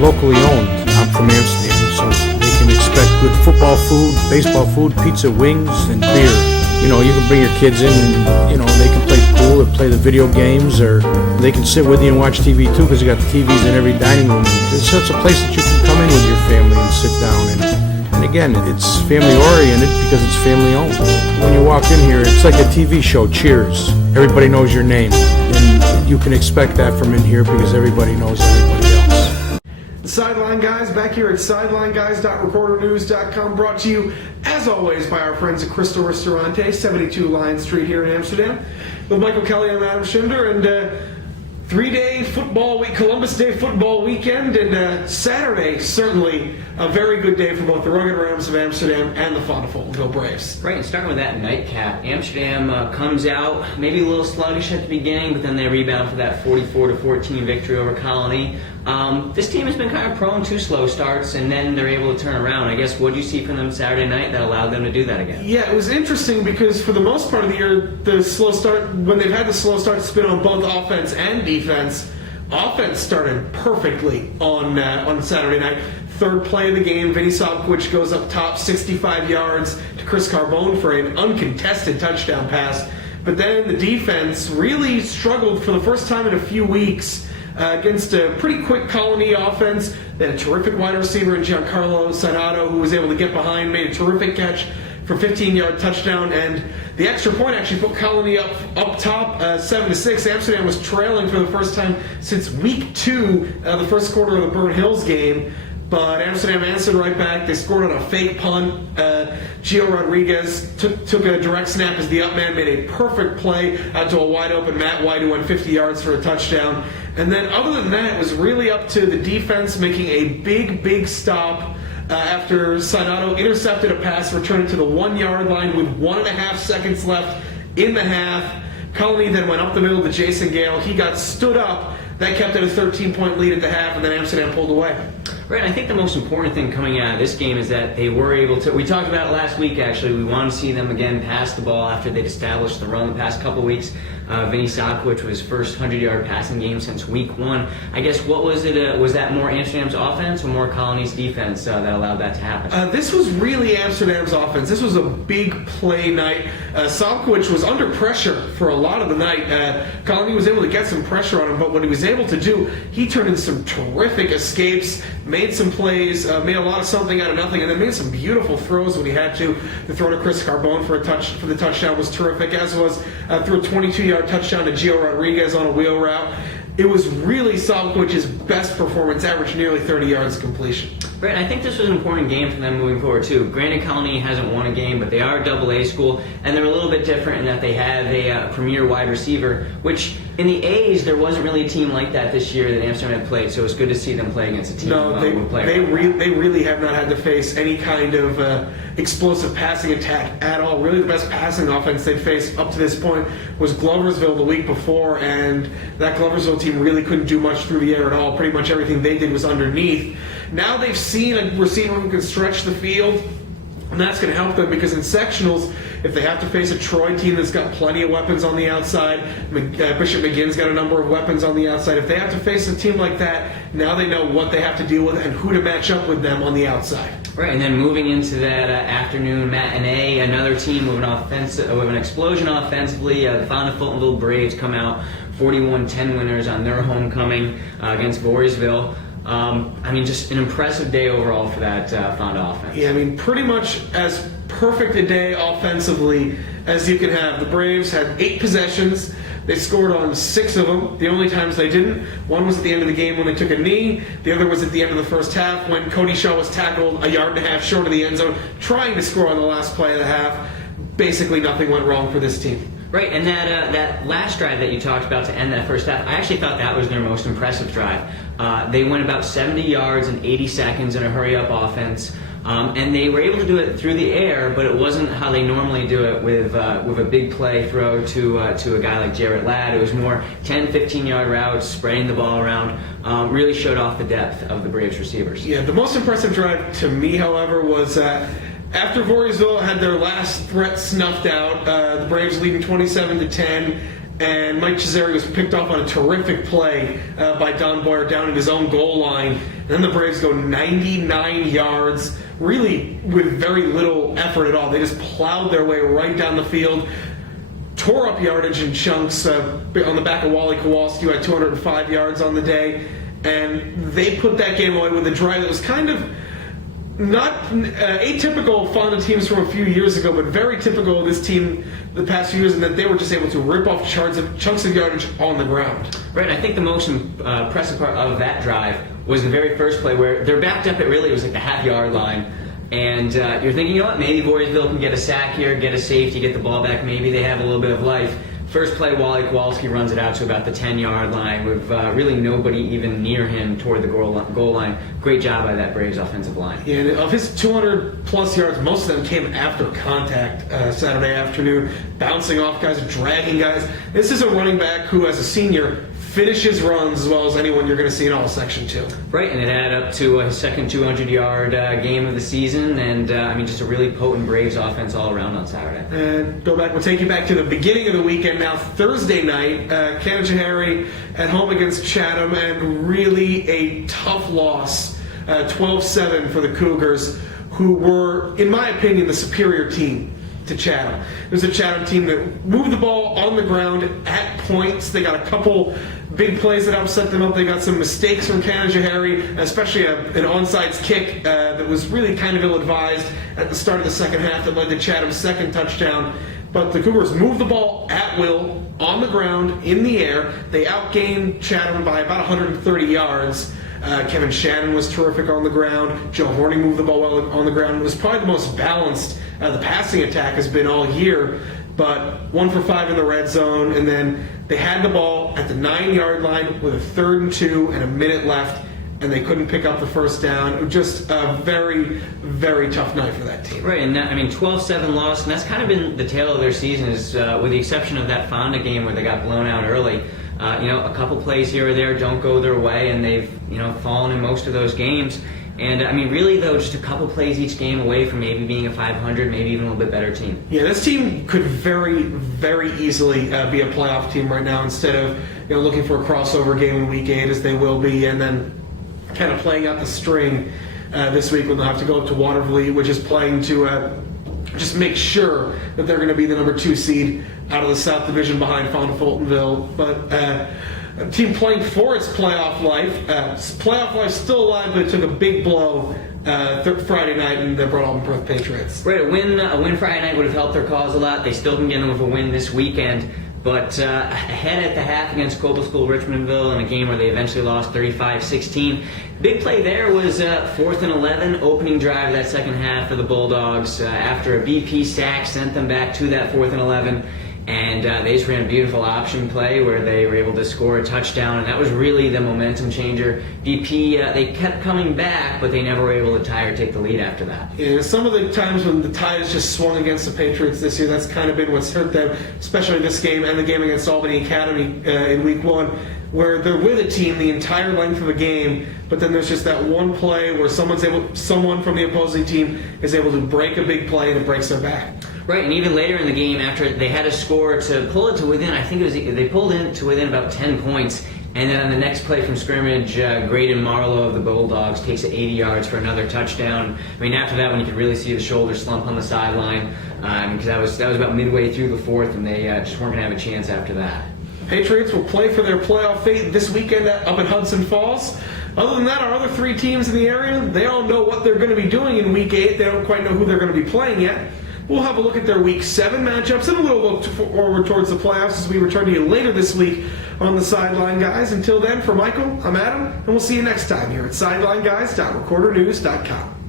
locally owned. I'm from Amsterdam, so they can expect good football food, baseball food, pizza, wings, and beer. You know, you can bring your kids in and, you know, they can play pool or play the video games, or they can sit with you and watch TV too, because you got the TVs in every dining room. It's such a place that you can come in with your family and sit down. And again, it's family oriented because it's family owned. When you walk in here, it's like a TV show, Cheers. Everybody knows your name. And you can expect that from in here because everybody knows everybody else. The Sideline Guys back here at sidelineguys.reporternews.com, brought to you, as always, by our friends at Crystal Ristorante, 72 Lion Street here in Amsterdam. With Michael Kelly, I'm Adam Schindler, and three-day football week, Columbus Day football weekend, and Saturday, certainly a very good day for both the Rugged Rams of Amsterdam and the Fonda Fultonville Braves. Right, and starting with that nightcap, Amsterdam comes out maybe a little sluggish at the beginning, but then they rebound for that 44-14 victory over Colony. This team has been kind of prone to slow starts, and then they're able to turn around. I guess, what did you see from them Saturday night that allowed them to do that again? Yeah, it was interesting because for the most part of the year, the slow start, when they've had the slow start, it's been on both offense and defense. Offense started perfectly on Saturday night. Third play of the game, Vinny Sobkowicz goes up top 65 yards to Chris Carbone for an uncontested touchdown pass. But then the defense really struggled for the first time in a few weeks against a pretty quick Colony offense. They had a terrific wide receiver in Giancarlo Sanato, who was able to get behind, made a terrific catch for a 15-yard touchdown, and the extra point actually put Colony up top 7-6. Amsterdam was trailing for the first time since week 2, the first quarter of the Burn Hills game. But Amsterdam answered right back. They scored on a fake punt. Gio Rodriguez took a direct snap as the up man, made a perfect play out to a wide open Matt White, who went 50 yards for a touchdown. And then other than that, it was really up to the defense making a big stop after Sanato intercepted a pass, returned to the 1-yard line with 1.5 seconds left in the half. Colony then went up the middle to Jason Gale. He got stood up. That kept it a 13-point lead at the half, and then Amsterdam pulled away. Right, I think the most important thing coming out of this game is that they were able to, we talked about it last week actually, we wanted to see them again pass the ball after they'd established the run the past couple weeks. Vinny Sobkowicz was his first 100-yard passing game since week 1. I guess, what was it, was that more Amsterdam's offense or more Colony's defense that allowed that to happen? This was really Amsterdam's offense. This was a big play night. Sobkowicz was under pressure for a lot of the night. Colony was able to get some pressure on him, but what he was able to do, he turned into some terrific escapes, made some plays, made a lot of something out of nothing, and then made some beautiful throws when he had to. The throw to Chris Carbone for the touchdown was terrific, as was through a 22-yard touchdown to Gio Rodriguez on a wheel route. It was really Sobkowicz's best performance, averaged nearly 30 yards completion. Right, I think this was an important game for them moving forward too. Granted, Colony hasn't won a game, but they are a AA school, and they're a little bit different in that they have a premier wide receiver, which in the A's there wasn't really a team like that this year that Amsterdam had played. So it's good to see them play against a team. No, they really have not had to face any kind of explosive passing attack at all. Really, the best passing offense they'd faced up to this point was Gloversville the week before, and that Gloversville team really couldn't do much through the air at all. Pretty much everything they did was underneath. Now they've seen a receiver who can stretch the field, and that's going to help them because in sectionals, if they have to face a Troy team that's got plenty of weapons on the outside, Bishop McGinn's got a number of weapons on the outside. If they have to face a team like that, now they know what they have to deal with and who to match up with them on the outside. Right, and then moving into that afternoon matinee, another team with an explosion offensively. The Fonda Fultonville Braves come out 41-10 winners on their homecoming against Voorheesville. I mean, just an impressive day overall for that Fonda offense. Yeah, I mean, pretty much as perfect a day offensively as you can have. The Braves had 8 possessions. They scored on 6 of them. The only times they didn't, one was at the end of the game when they took a knee. The other was at the end of the first half when Cody Shaw was tackled 1.5 yards short of the end zone, trying to score on the last play of the half. Basically, nothing went wrong for this team. Right, and that last drive that you talked about to end that first half, I actually thought that was their most impressive drive. They went about 70 yards in 80 seconds in a hurry-up offense, and they were able to do it through the air, but it wasn't how they normally do it with a big play throw to a guy like Jarrett Ladd. It was more 10, 15-yard routes, spreading the ball around. Really showed off the depth of the Braves receivers. Yeah, the most impressive drive to me, however, was after Voorheesville had their last threat snuffed out, the Braves leading 27-10. and Mike Cesare was picked off on a terrific play by Don Boyer down at his own goal line. And then the Braves go 99 yards, really with very little effort at all. They just plowed their way right down the field, tore up yardage in chunks on the back of Wally Kowalski, who had 205 yards on the day. And they put that game away with a drive that was kind of not atypical Fonda teams from a few years ago, but very typical of this team the past few years, in that they were just able to rip off chunks of yardage on the ground. Right, and I think the most impressive part of that drive was the very first play where they're backed up at really, it was like the half-yard line. And you're thinking, you know what, maybe Voorheesville can get a sack here, get a safety, get the ball back, maybe they have a little bit of life. First play, Wally Kowalski runs it out to about the 10-yard line with really nobody even near him toward the goal line. Great job by that Braves offensive line. Yeah, and of his 200-plus yards, most of them came after contact Saturday afternoon, bouncing off guys, dragging guys. This is a running back who, as a senior, finishes runs as well as anyone you're going to see in all Section 2. Right, and it added up to his second 200-yard game of the season, and just a really potent Braves offense all around on Saturday. And we'll take you back to the beginning of the weekend now, Thursday night, Canajoharie at home against Chatham, and really a tough loss, 12-7 for the Cougars, who were, in my opinion, the superior team to Chatham. It was a Chatham team that moved the ball on the ground at points. They got a couple big plays that upset them up. They got some mistakes from Canajoharie, especially an onside kick that was really kind of ill-advised at the start of the second half that led to Chatham's second touchdown. But the Cougars moved the ball at will, on the ground, in the air. They outgained Chatham by about 130 yards. Kevin Shannon was terrific on the ground. Joe Horning moved the ball well on the ground. It was probably the most balanced the passing attack has been all year, but 1 for 5 in the red zone, and then they had the ball at the 9-yard line with a 3rd and 2 and a minute left, and they couldn't pick up the first down. It was just a very, very tough night for that team. Right, and 12-7 loss, and that's kind of been the tale of their season, is with the exception of that Fonda game where they got blown out early. A couple plays here or there don't go their way, and they've fallen in most of those games. And really though, just a couple plays each game away from maybe being a 500, maybe even a little bit better team. Yeah, this team could very, very easily be a playoff team right now, instead of looking for a crossover game in Week 8 as they will be, and then kind of playing out the string this week when they'll have to go up to Watervliet, which is playing to just make sure that they're going to be the number 2 seed out of the South Division behind Fonda Fultonville. But a team playing for its playoff life. Playoff life still alive, but it took a big blow Friday night in the Broad Alton Perth Patriots. Right, a win Friday night would have helped their cause a lot. They still can get them with a win this weekend. But ahead at the half against Coastal School Richmondville in a game where they eventually lost 35-16. Big play there was 4th and 11, opening drive of that second half for the Bulldogs. After a BP sack, sent them back to that 4th and 11. And they just ran a beautiful option play where they were able to score a touchdown, and that was really the momentum changer. BP, they kept coming back, but they never were able to tie or take the lead after that. Yeah, some of the times when the tide has just swung against the Patriots this year, that's kind of been what's hurt them, especially this game and the game against Albany Academy in Week 1, where they're with a team the entire length of the game, but then there's just that one play where someone from the opposing team is able to break a big play and it breaks their back. Right, and even later in the game, after they had a score to pull it to within, I think they pulled in to within about 10 points, and then on the next play from scrimmage, Graydon Marlowe of the Bulldogs takes it 80 yards for another touchdown. After that, when you could really see the shoulder slump on the sideline, because that was about midway through the 4th, and they just weren't going to have a chance after that. Patriots will play for their playoff fate this weekend up in Hudson Falls. Other than that, our other 3 teams in the area, they all know what they're going to be doing in Week 8. They don't quite know who they're going to be playing yet. We'll have a look at their Week 7 matchups and a little look forward towards the playoffs as we return to you later this week on the Sideline Guys. Until then, for Michael, I'm Adam, and we'll see you next time here at SidelineGuys.recordernews.com.